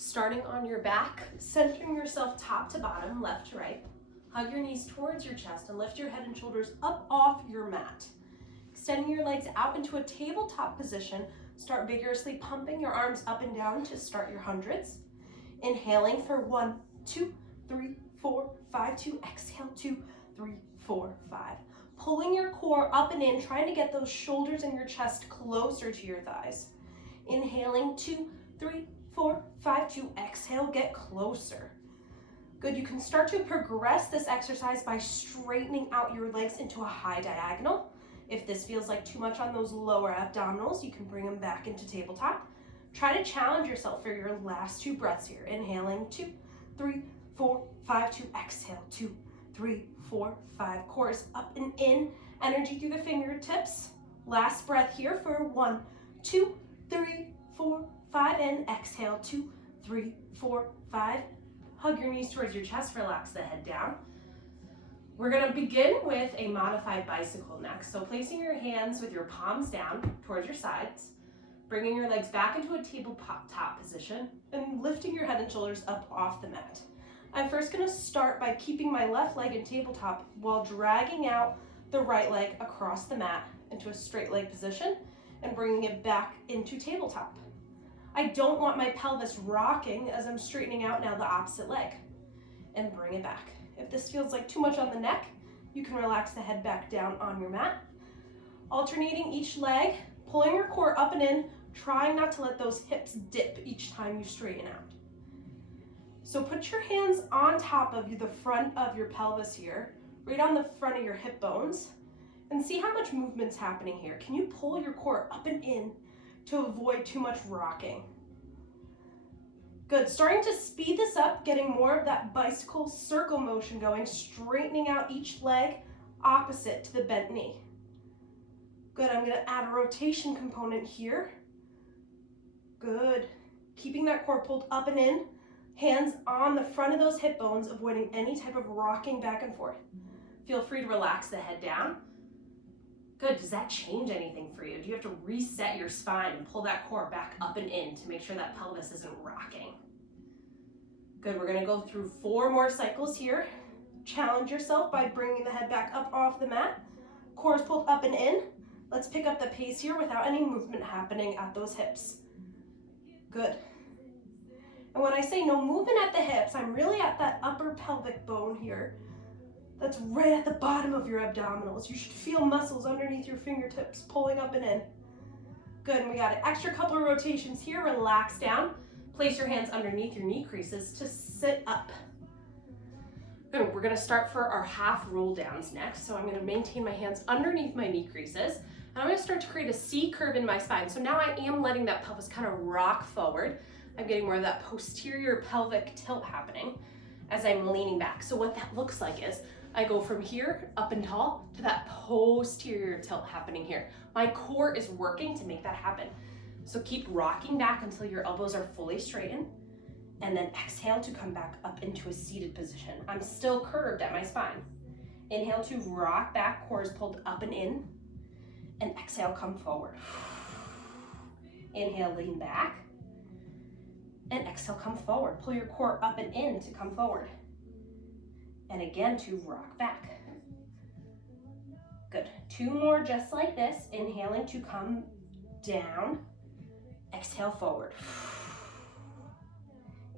Starting on your back, centering yourself top to bottom, left to right. Hug your knees towards your chest and lift your head and shoulders up off your mat. Extending your legs out into a tabletop position. Start vigorously pumping your arms up and down to start your hundreds. Inhaling for 1, 2, 3, 4, 5, 2. Exhale, 2, 3, 4, 5. Pulling your core up and in, trying to get those shoulders and your chest closer to your thighs. Inhaling, 2, 3, 4, 5, 2. Exhale, get closer. Good, you can start to progress this exercise by straightening out your legs into a high diagonal. If this feels like too much on those lower abdominals, you can bring them back into tabletop. Try to challenge yourself for your last 2 breaths here. Inhaling, 2, 3, 4, 5, 2. Exhale, 2, 3, 4, 5. Core is up and in. Energy through the fingertips. Last breath here for 1, 2, 3, 4, 5. And exhale, 2, 3, 4, 5. Hug your knees towards your chest. Relax the head down. We're going to begin with a modified bicycle next. So placing your hands with your palms down towards your sides, bringing your legs back into a tabletop position, and lifting your head and shoulders up off the mat. I'm first going to start by keeping my left leg in tabletop while dragging out the right leg across the mat into a straight leg position and bringing it back into tabletop. I don't want my pelvis rocking as I'm straightening out now the opposite leg, and bring it back. If this feels like too much on the neck, you can relax the head back down on your mat. Alternating each leg, pulling your core up and in, trying not to let those hips dip each time you straighten out. So put your hands on top of the front of your pelvis here, right on the front of your hip bones, and see how much movement's happening here. Can you pull your core up and in to avoid too much rocking? Good, starting to speed this up, getting more of that bicycle circle motion going, straightening out each leg opposite to the bent knee. Good, I'm gonna add a rotation component here. Good, keeping that core pulled up and in, hands on the front of those hip bones, avoiding any type of rocking back and forth. Feel free to relax the head down. Good, does that change anything for you? Do you have to reset your spine and pull that core back up and in to make sure that pelvis isn't rocking? Good, we're gonna go through 4 more cycles here. Challenge yourself by bringing the head back up off the mat. Core is pulled up and in. Let's pick up the pace here without any movement happening at those hips. Good. And when I say no movement at the hips, I'm really at that upper pelvic bone here. That's right at the bottom of your abdominals. You should feel muscles underneath your fingertips pulling up and in. Good, and we got an extra couple of rotations here. Relax down. Place your hands underneath your knee creases to sit up. Good, we're gonna start for our half roll downs next. So I'm gonna maintain my hands underneath my knee creases. And I'm gonna start to create a C curve in my spine. So now I am letting that pelvis kind of rock forward. I'm getting more of that posterior pelvic tilt happening as I'm leaning back. So what that looks like is I go from here up and tall to that posterior tilt happening here. My core is working to make that happen. So keep rocking back until your elbows are fully straightened, and then exhale to come back up into a seated position. I'm still curved at my spine. Inhale to rock back, core is pulled up and in, and exhale, come forward. Inhale, lean back, and exhale, come forward. Pull your core up and in to come forward. And again to rock back. Good, 2 more just like this. Inhaling to come down, exhale forward.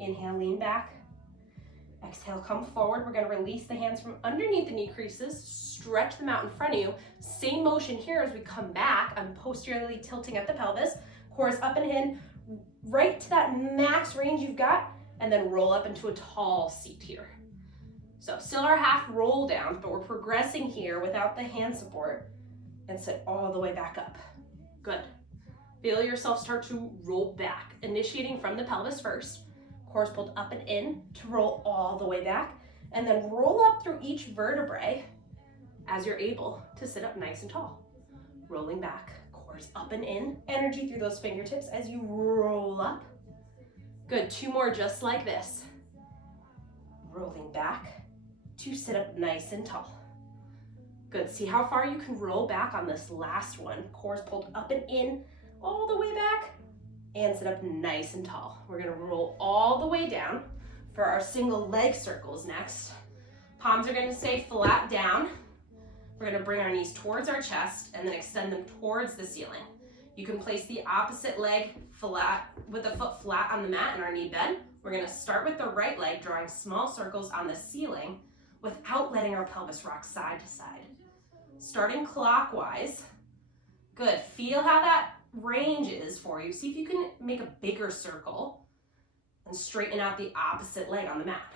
Inhale, lean back. Exhale, come forward. We're gonna release the hands from underneath the knee creases, stretch them out in front of you. Same motion here as we come back. I'm posteriorly tilting at the pelvis. Core is up and in, right to that max range you've got, and then roll up into a tall seat here. So still our half roll downs, but we're progressing here without the hand support, and sit all the way back up. Good. Feel yourself start to roll back, initiating from the pelvis first. Core is pulled up and in to roll all the way back, and then roll up through each vertebrae as you're able to sit up nice and tall. Rolling back, core is up and in, energy through those fingertips as you roll up. Good, 2 more just like this. Rolling back to sit up nice and tall. Good, see how far you can roll back on this last one. Core is pulled up and in, all the way back, and sit up nice and tall. We're gonna roll all the way down for our single leg circles next. Palms are gonna stay flat down. We're gonna bring our knees towards our chest and then extend them towards the ceiling. You can place the opposite leg flat, with the foot flat on the mat and our knee bend. We're gonna start with the right leg, drawing small circles on the ceiling without letting our pelvis rock side to side. Starting clockwise. Good, feel how that range is for you. See if you can make a bigger circle and straighten out the opposite leg on the mat.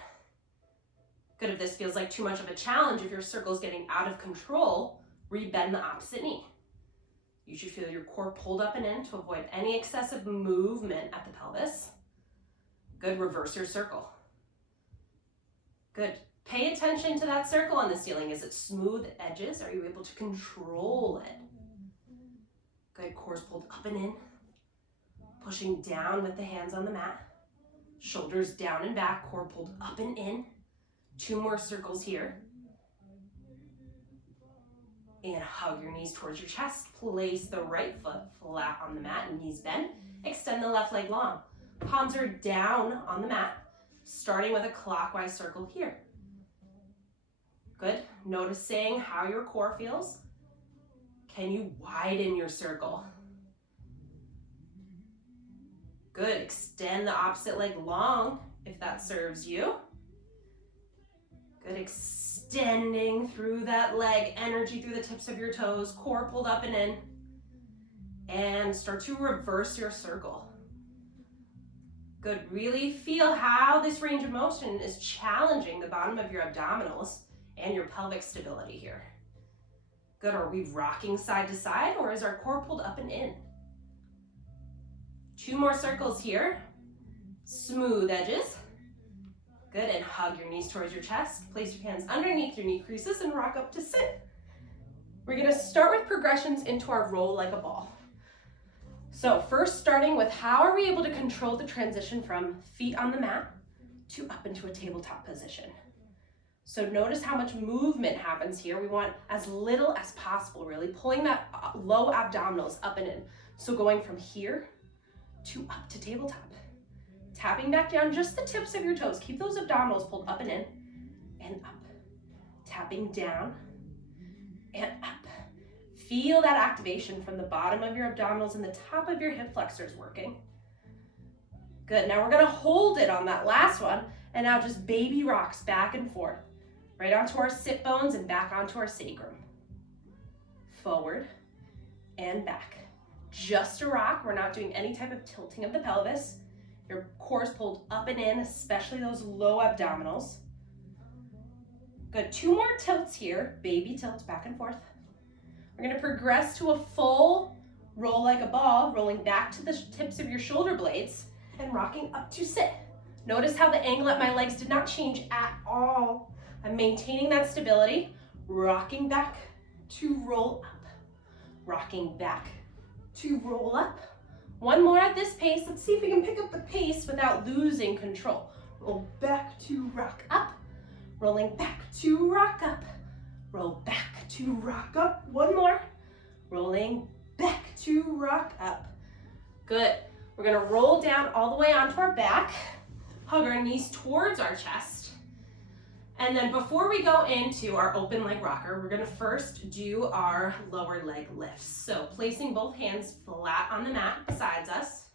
Good, if this feels like too much of a challenge, if your circle is getting out of control, rebend the opposite knee. You should feel your core pulled up and in to avoid any excessive movement at the pelvis. Good, reverse your circle. Good, pay attention to that circle on the ceiling. Is it smooth edges? Are you able to control it? Good, core's pulled up and in. Pushing down with the hands on the mat. Shoulders down and back, core pulled up and in. 2 more circles here. And hug your knees towards your chest. Place the right foot flat on the mat and knees bend. Extend the left leg long. Palms are down on the mat, starting with a clockwise circle here. Good. Noticing how your core feels. Can you widen your circle? Good. Extend the opposite leg long if that serves you. Good, extending through that leg, energy through the tips of your toes, core pulled up and in. And start to reverse your circle. Good, really feel how this range of motion is challenging the bottom of your abdominals and your pelvic stability here. Good, are we rocking side to side or is our core pulled up and in? 2 more circles here. Smooth edges. Good, and hug your knees towards your chest. Place your hands underneath your knee creases and rock up to sit. We're gonna start with progressions into our roll like a ball. So first starting with how are we able to control the transition from feet on the mat to up into a tabletop position. So notice how much movement happens here. We want as little as possible, really, pulling that low abdominals up and in. So going from here to up to tabletop. Tapping back down just the tips of your toes. Keep those abdominals pulled up and in and up. Tapping down and up. Feel that activation from the bottom of your abdominals and the top of your hip flexors working. Good, now we're gonna hold it on that last one and now just baby rocks back and forth. Right onto our sit bones and back onto our sacrum. Forward and back. Just a rock, we're not doing any type of tilting of the pelvis. Your core is pulled up and in, especially those low abdominals. Good, 2 more tilts here. Baby tilts back and forth. We're gonna progress to a full roll like a ball, rolling back to the tips of your shoulder blades and rocking up to sit. Notice how the angle at my legs did not change at all. I'm maintaining that stability, rocking back to roll up, rocking back to roll up. 1 more at this pace. Let's see if we can pick up the pace without losing control. Roll back to rock up, rolling back to rock up, roll back to rock up. 1 more, rolling back to rock up. Good. We're gonna roll down all the way onto our back, hug our knees towards our chest. And then before we go into our open leg rocker, we're gonna first do our lower leg lifts. So placing both hands flat on the mat besides us.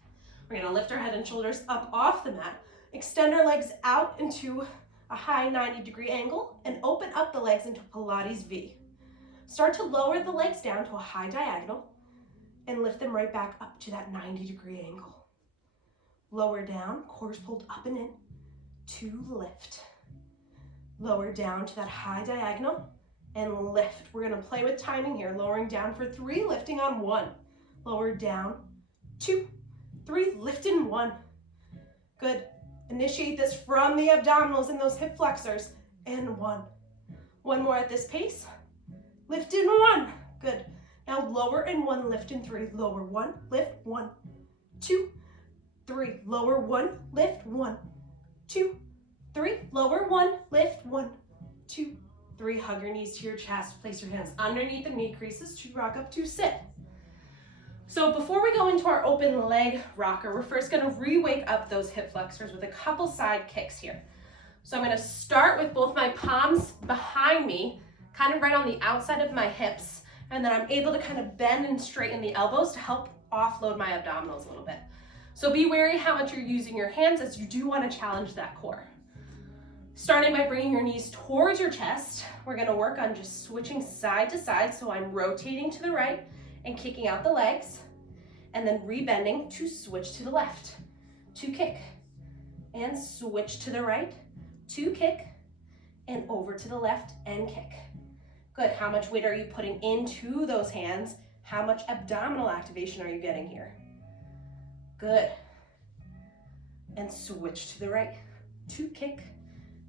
We're gonna lift our head and shoulders up off the mat, extend our legs out into a high 90-degree angle, and open up the legs into Pilates V. Start to lower the legs down to a high diagonal and lift them right back up to that 90-degree angle. Lower down, core is pulled up and in to lift. Lower down to that high diagonal and lift. We're gonna play with timing here, lowering down for 3, lifting on 1. Lower down, 2, 3, lift in 1. Good. Initiate this from the abdominals and those hip flexors, and 1. 1 more at this pace. Lift in 1. Good. Now lower in 1, lift in 3. Lower 1, lift 1, 2, 3. Lower 1, lift 1, 2, 3. Lower 1, lift 1, 2, 3. Hug your knees to your chest. Place your hands underneath the knee creases to rock up to sit. So before we go into our open leg rocker, we're first gonna re-wake up those hip flexors with a couple side kicks here. So I'm gonna start with both my palms behind me, kind of right on the outside of my hips, and then I'm able to kind of bend and straighten the elbows to help offload my abdominals a little bit. So be wary how much you're using your hands, as you do want to challenge that core. Starting by bringing your knees towards your chest, we're gonna work on just switching side to side. So I'm rotating to the right and kicking out the legs, and then rebending to switch to the left, to kick, and switch to the right, to kick, and over to the left and kick. Good. How much weight are you putting into those hands? How much abdominal activation are you getting here? Good. And switch to the right, to kick,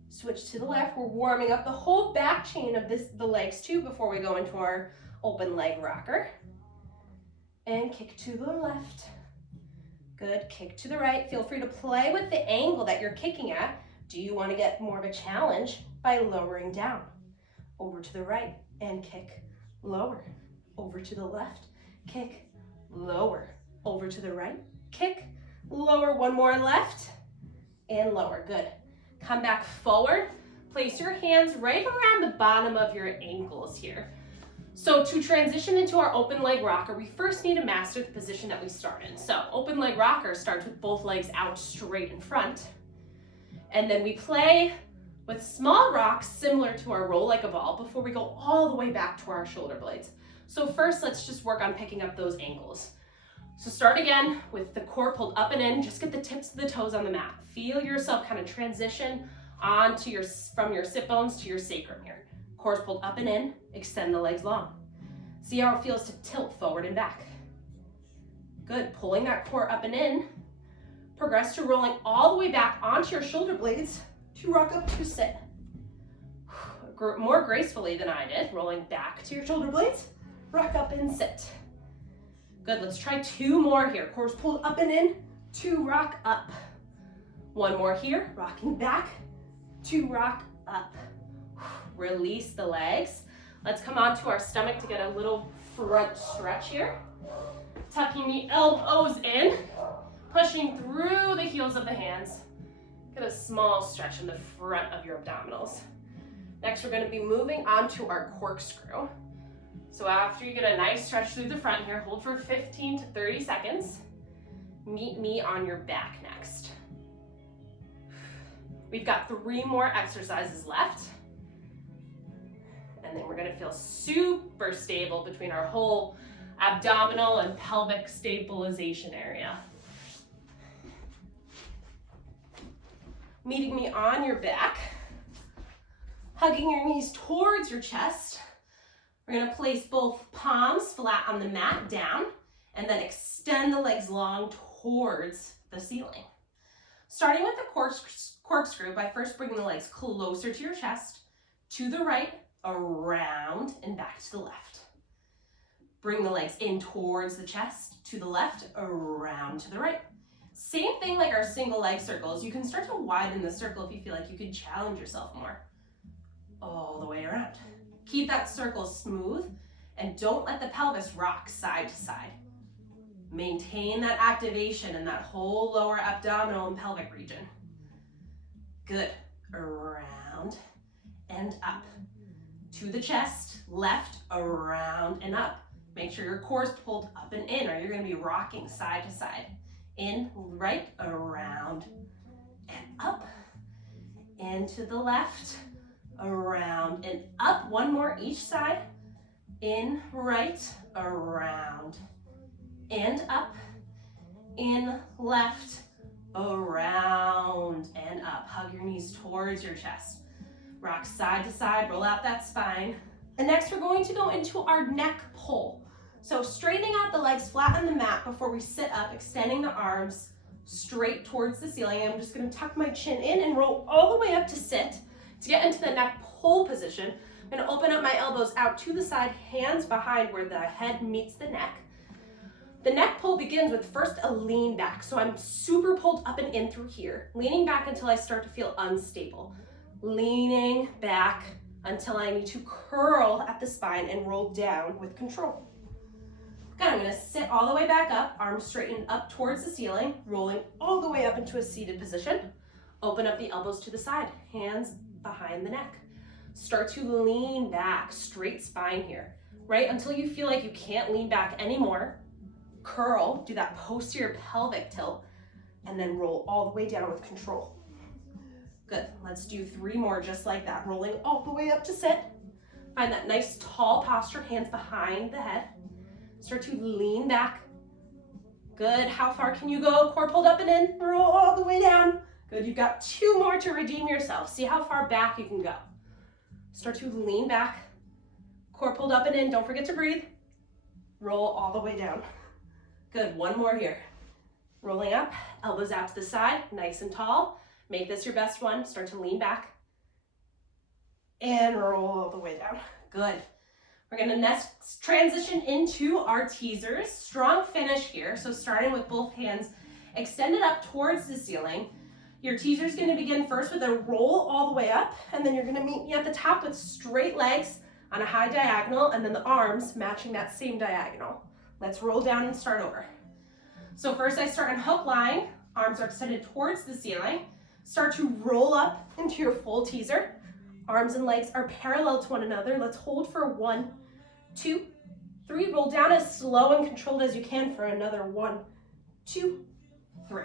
switch to the left. We're warming up the whole back chain of the legs too before we go into our open leg rocker. And kick to the left. Good. Kick to the right. Feel free to play with the angle that you're kicking at. Do you want to get more of a challenge by lowering down? Over to the right and kick, lower. Over to the left, kick, lower. Over to the right, kick, lower. One more left and lower. Good. Come back forward. Place your hands right around the bottom of your ankles here. So to transition into our open leg rocker, we first need to master the position that we start in. So open leg rocker starts with both legs out straight in front. And then we play with small rocks similar to our roll like a ball before we go all the way back to our shoulder blades. So first, let's just work on picking up those ankles. So start again with the core pulled up and in. Just get the tips of the toes on the mat. Feel yourself kind of transition onto from your sit bones to your sacrum here. Core's pulled up and in. Extend the legs long. See how it feels to tilt forward and back. Good. Pulling that core up and in. Progress to rolling all the way back onto your shoulder blades to rock up to sit. More gracefully than I did. Rolling back to your shoulder blades. Rock up and sit. Good. Let's try two more here. Core's pulled up and in to rock up. One more here. Rocking back to rock up. Release the legs. Let's come onto our stomach to get a little front stretch here. Tucking the elbows in. Pushing through the heels of the hands. Get a small stretch in the front of your abdominals. Next, we're going to be moving onto our corkscrew. So after you get a nice stretch through the front here, hold for 15 to 30 seconds. Meet me on your back next. We've got 3 more exercises left. And then we're going to feel super stable between our whole abdominal and pelvic stabilization area. Meeting me on your back, hugging your knees towards your chest. We're going to place both palms flat on the mat down, and then extend the legs long towards the ceiling. Starting with the corkscrew by first bringing the legs closer to your chest, to the right, around, and back to the left. Bring the legs in towards the chest, to the left, around to the right. Same thing like our single leg circles. You can start to widen the circle if you feel like you could challenge yourself more. All the way around. Keep that circle smooth and don't let the pelvis rock side to side. Maintain that activation in that whole lower abdominal and pelvic region. Good. Around and up. To the chest, left, around and up. Make sure your core is pulled up and in, or you're going to be rocking side to side. In, right, around, and up. Into the left, around, and up. One more each side. In, right, around, and up. In, left, around, and up. Hug your knees towards your chest. Rock side to side, roll out that spine. And next we're going to go into our neck pull. So straightening out the legs flat on the mat before we sit up, extending the arms straight towards the ceiling. I'm just going to tuck my chin in and roll all the way up to sit. To get into the neck pull position, I'm going to open up my elbows out to the side, hands behind where the head meets the neck. The neck pull begins with first a lean back. So I'm super pulled up and in through here, leaning back until I start to feel unstable. Leaning back until I need to curl at the spine and roll down with control. Good, I'm gonna sit all the way back up, arms straightened up towards the ceiling, rolling all the way up into a seated position. Open up the elbows to the side, hands behind the neck. Start to lean back, straight spine here, right? Until you feel like you can't lean back anymore. Curl, do that posterior pelvic tilt, and then roll all the way down with control. Good, let's do 3 more just like that. Rolling all the way up to sit. Find that nice tall posture, hands behind the head. Start to lean back. Good, how far can you go? Core pulled up and in, roll all the way down. Good, you've got 2 more to redeem yourself. See how far back you can go. Start to lean back. Core pulled up and in, don't forget to breathe. Roll all the way down. Good, 1 more here. Rolling up, elbows out to the side, nice and tall. Make this your best one. Start to lean back. And roll all the way down. Good. We're gonna next transition into our teasers. Strong finish here. So starting with both hands extended up towards the ceiling. Your teaser is gonna begin first with a roll all the way up, and then you're gonna meet me at the top with straight legs on a high diagonal, and then the arms matching that same diagonal. Let's roll down and start over. So first I start in hook line, arms are extended towards the ceiling. Start to roll up into your full teaser. Arms and legs are parallel to one another. Let's hold for 1, 2, 3. Roll down as slow and controlled as you can for another 1, 2, 3.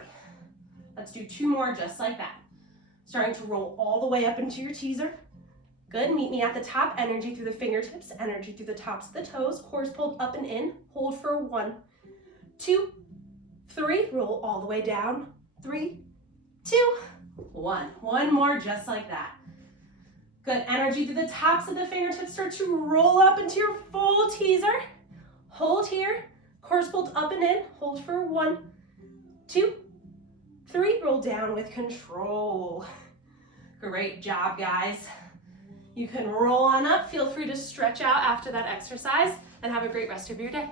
Let's do 2 more just like that. Starting to roll all the way up into your teaser. Good, meet me at the top. Energy through the fingertips, energy through the tops of the toes. Cores pulled up and in. Hold for 1, 2, 3. Roll all the way down. 3, 2, 1. 1 more just like that. Good, energy through the tops of the fingertips. Start to roll up into your full teaser. Hold here. Cores pulled up and in. Hold for 1, 2, 3. Roll down with control. Great job, guys. You can roll on up. Feel free to stretch out after that exercise and have a great rest of your day.